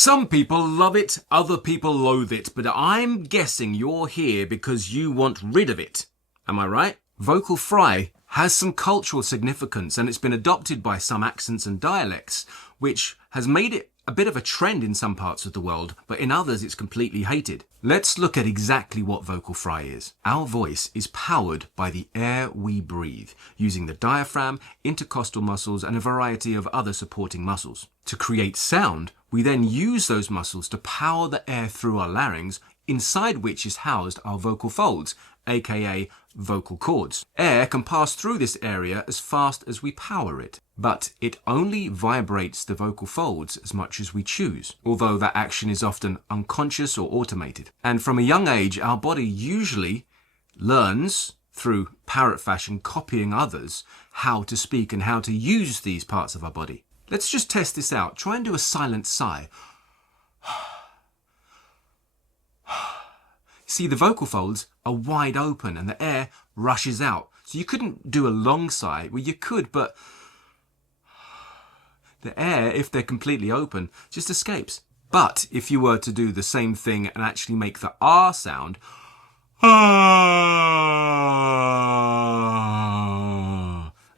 Some people love it, other people loathe it, but I'm guessing you're here because you want rid of it. Am I right? Vocal fry has some cultural significance, and it's been adopted by some accents and dialects, which has made it a bit of a trend in some parts of the world, but in others it's completely hated. Let's look at exactly what vocal fry is. Our voice is powered by the air we breathe, using the diaphragm, intercostal muscles, and a variety of other supporting muscles. To create sound, we then use those muscles to power the air through our larynx, inside which is housed our vocal folds, aka vocal cords. Air can pass through this area as fast as we power it, but it only vibrates the vocal folds as much as we choose, although that action is often unconscious or automated. And from a young age, our body usually learns, through parrot fashion, copying others, how to speak and how to use these parts of our body. Let's just test this out. Try and do a silent sigh. See, the vocal folds are wide open and the air rushes out. So you couldn't do a long sigh. Well, you could, but the air, if they're completely open, just escapes. But if you were to do the same thing and actually make the R sound,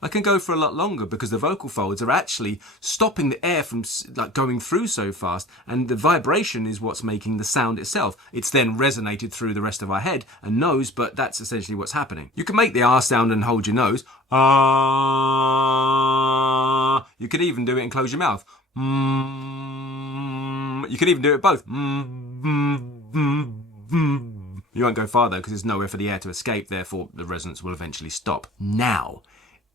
I can go for a lot longer because the vocal folds are actually stopping the air from going through so fast, and the vibration is what's making the sound itself. It's then resonated through the rest of our head and nose, but that's essentially what's happening. You can make the R sound and hold your nose. You could even do it and close your mouth. You could even do it both. You won't go farther because there's nowhere for the air to escape, therefore the resonance will eventually stop. Now,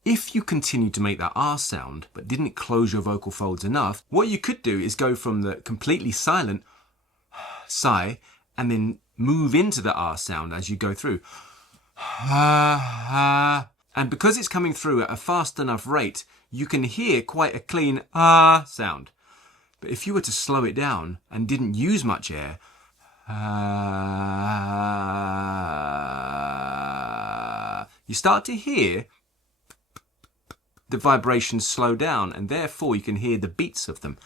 if you continue to make that R sound, but didn't close your vocal folds enough, what you could do is go from the completely silent sigh and then move into the R sound as you go through. And because it's coming through at a fast enough rate, you can hear quite a clean ah sound. But if you were to slow it down and didn't use much air, you start to hear the vibrations slow down, and therefore you can hear the beats of them.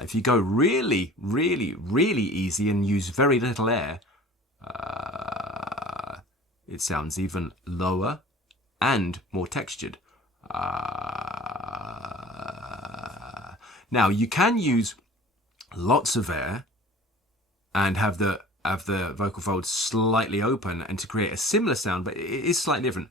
If you go really, really, really easy and use very little air, it sounds even lower and more textured. Now you can use lots of air and have the vocal folds slightly open and to create a similar sound, but it is slightly different.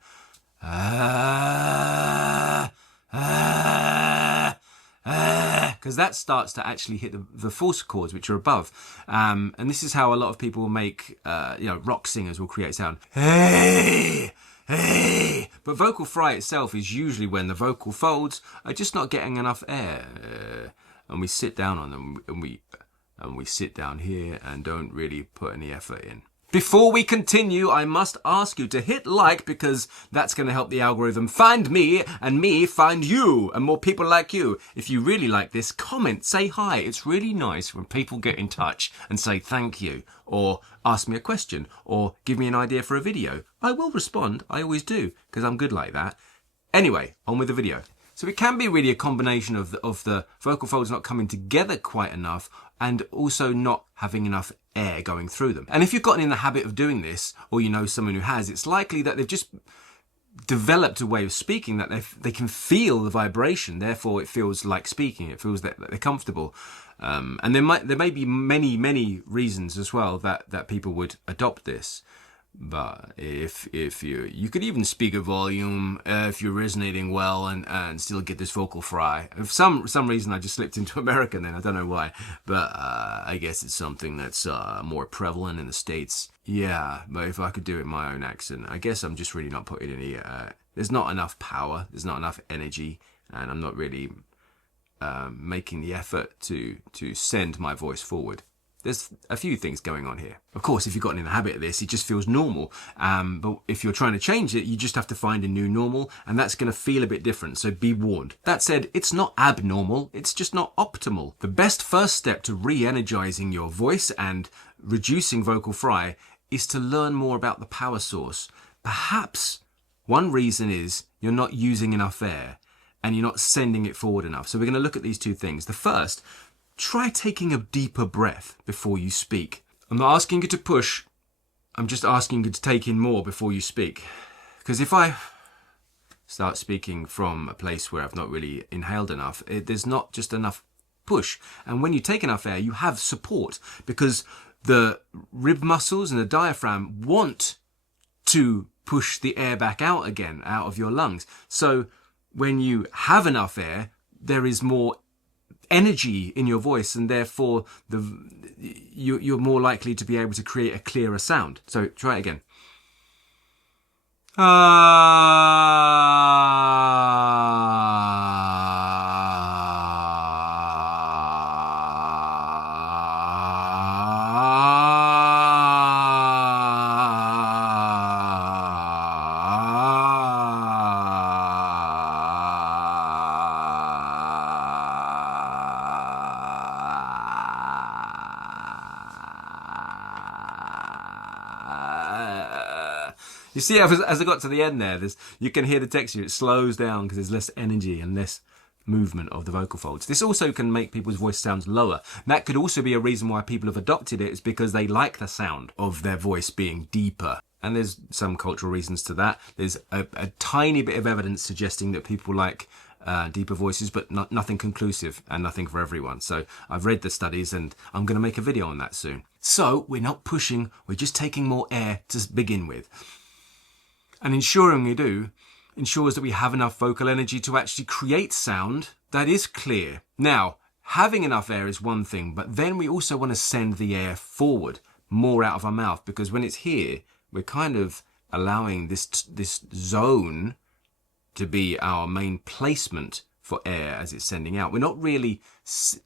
Because that starts to actually hit the false chords, which are above, and this is how a lot of people will make rock singers will create sound. Hey, hey. But vocal fry itself is usually when the vocal folds are just not getting enough air, and we sit down on them, and we sit down here and don't really put any effort in. Before we continue, I must ask you to hit like, because that's going to help the algorithm find me and me find you and more people like you. If you really like this, comment, say hi. It's really nice when people get in touch and say thank you, or ask me a question, or give me an idea for a video. I will respond. I always do, because I'm good like that. Anyway, on with the video. So it can be really a combination of the vocal folds not coming together quite enough and also not having enough air going through them. And if you've gotten in the habit of doing this, or you know someone who has, it's likely that they've just developed a way of speaking that they can feel the vibration, therefore it feels like speaking, it feels that they're comfortable. And there may be many reasons as well that people would adopt this. But if you could even speak a volume if you're resonating well and still get this vocal fry. For some reason I just slipped into American then, I don't know why, but I guess it's something that's more prevalent in the States. Yeah, but if I could do it in my own accent, I guess I'm just really not putting any there's not enough power, there's not enough energy, and I'm not really making the effort to send my voice forward. There's a few things going on here. Of course, if you've gotten in the habit of this, it just feels normal. But if you're trying to change it, you just have to find a new normal, and that's going to feel a bit different, so be warned. That said, it's not abnormal, it's just not optimal. The best first step to re-energizing your voice and reducing vocal fry is to learn more about the power source. Perhaps one reason is you're not using enough air, and you're not sending it forward enough. So we're going to look at these two things. The first, try taking a deeper breath before you speak. I'm not asking you to push. I'm just asking you to take in more before you speak. Because if I start speaking from a place where I've not really inhaled enough, there's not just enough push. And when you take enough air, you have support, because the rib muscles and the diaphragm want to push the air back out again, out of your lungs. So when you have enough air, there is more energy in your voice, and therefore you're more likely to be able to create a clearer sound. So try it again. You see, as I got to the end there, you can hear the texture. It slows down because there's less energy and less movement of the vocal folds. This also can make people's voice sounds lower. And that could also be a reason why people have adopted it, is because they like the sound of their voice being deeper. And there's some cultural reasons to that. There's a tiny bit of evidence suggesting that people like deeper voices, but nothing conclusive and nothing for everyone. So I've read the studies and I'm going to make a video on that soon. So we're not pushing, we're just taking more air to begin with. And ensuring we do ensures that we have enough vocal energy to actually create sound that is clear. Now, having enough air is one thing, but then we also want to send the air forward, more out of our mouth, because when it's here, we're kind of allowing this zone to be our main placement for air as it's sending out. We're not really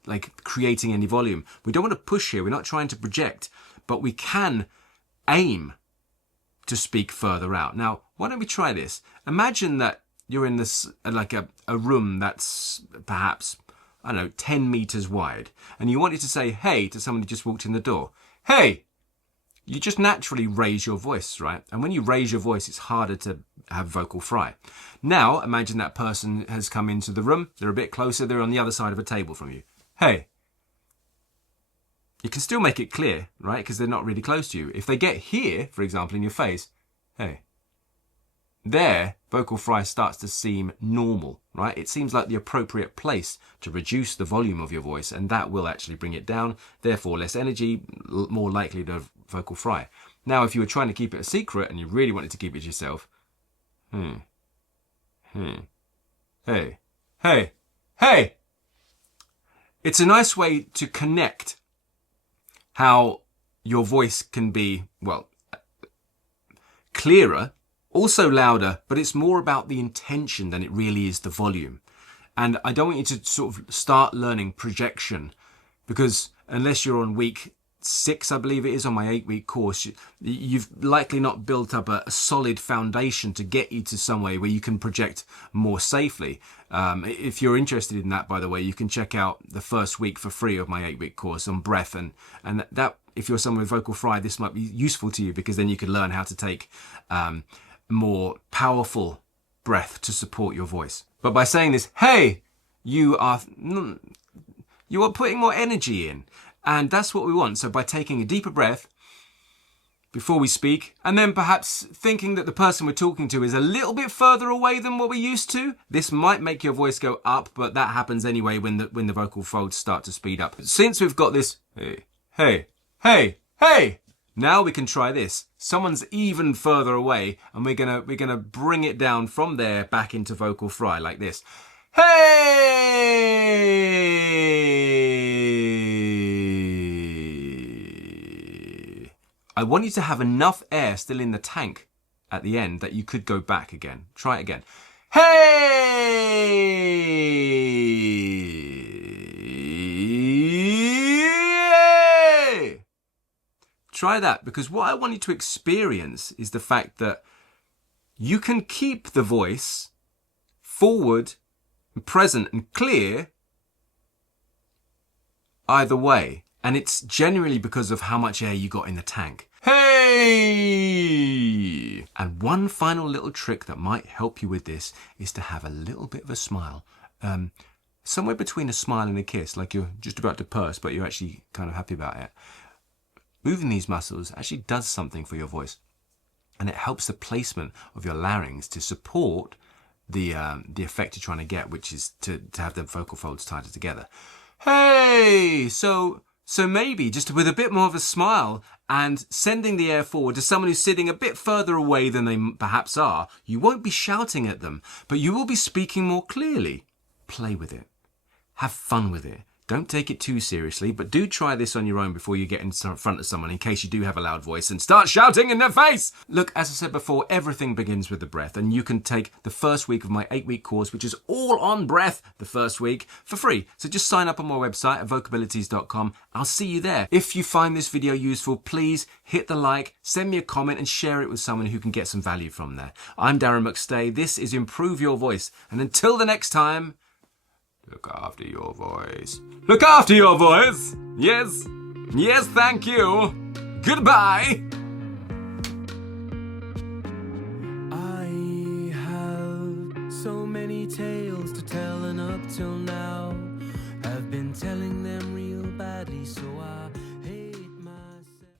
like creating any volume. We don't want to push here. We're not trying to project, but we can aim to speak further out. Now, why don't we try this? Imagine that you're in this like a room that's perhaps, I don't know, 10 meters wide, and you wanted to say hey to someone who just walked in the door. Hey! You just naturally raise your voice, right? And when you raise your voice, it's harder to have vocal fry. Now, imagine that person has come into the room. They're a bit closer. They're on the other side of a table from you. Hey. You can still make it clear, right? Because they're not really close to you. If they get here, for example, in your face, hey. There, vocal fry starts to seem normal, right? It seems like the appropriate place to reduce the volume of your voice, and that will actually bring it down. Therefore, less energy, more likely to have vocal fry. Now, if you were trying to keep it a secret and you really wanted to keep it to yourself, hey, hey, hey. It's a nice way to connect how your voice can be, well, clearer, also louder, but it's more about the intention than it really is the volume. And I don't want you to sort of start learning projection, because unless you're on week 6, I believe it is, on my 8-week course, you've likely not built up a solid foundation to get you to somewhere where you can project more safely. If you're interested in that, by the way, you can check out the first week for free of my 8-week course on breath, and that if you're someone with vocal fry, this might be useful to you, because then you can learn how to take more powerful breath to support your voice. But by saying this, hey, you are putting more energy in. And that's what we want. So by taking a deeper breath before we speak, and then perhaps thinking that the person we're talking to is a little bit further away than what we're used to, this might make your voice go up, but that happens anyway when the vocal folds start to speed up. Since we've got this, hey, hey, hey, hey, now we can try this. Someone's even further away, and we're gonna bring it down from there back into vocal fry like this. Hey! I want you to have enough air still in the tank at the end that you could go back again. Try it again. Hey! Try that, because what I want you to experience is the fact that you can keep the voice forward, present and clear either way, and it's generally because of how much air you got in the tank. Hey! And one final little trick that might help you with this is to have a little bit of a smile. somewhere between a smile and a kiss, like you're just about to purse, but you're actually kind of happy about it. Moving these muscles actually does something for your voice, and it helps the placement of your larynx to support the effect you're trying to get, which is to have the vocal folds tighter together. Hey, so maybe just with a bit more of a smile and sending the air forward to someone who's sitting a bit further away than they perhaps are, you won't be shouting at them, but you will be speaking more clearly. Play with it. Have fun with it. Don't take it too seriously, but do try this on your own before you get in front of someone in case you do have a loud voice and start shouting in their face. Look, as I said before, everything begins with the breath, and you can take the first week of my 8-week course, which is all on breath, the first week, for free. So just sign up on my website at vocabilities.com. I'll see you there. If you find this video useful, please hit the like, send me a comment, and share it with someone who can get some value from there. I'm Darren McStay. This is Improve Your Voice. And until the next time, look after your voice. Look after your voice! Yes! Yes, thank you! Goodbye! I have so many tales to tell, and up till now I've been telling them real badly, so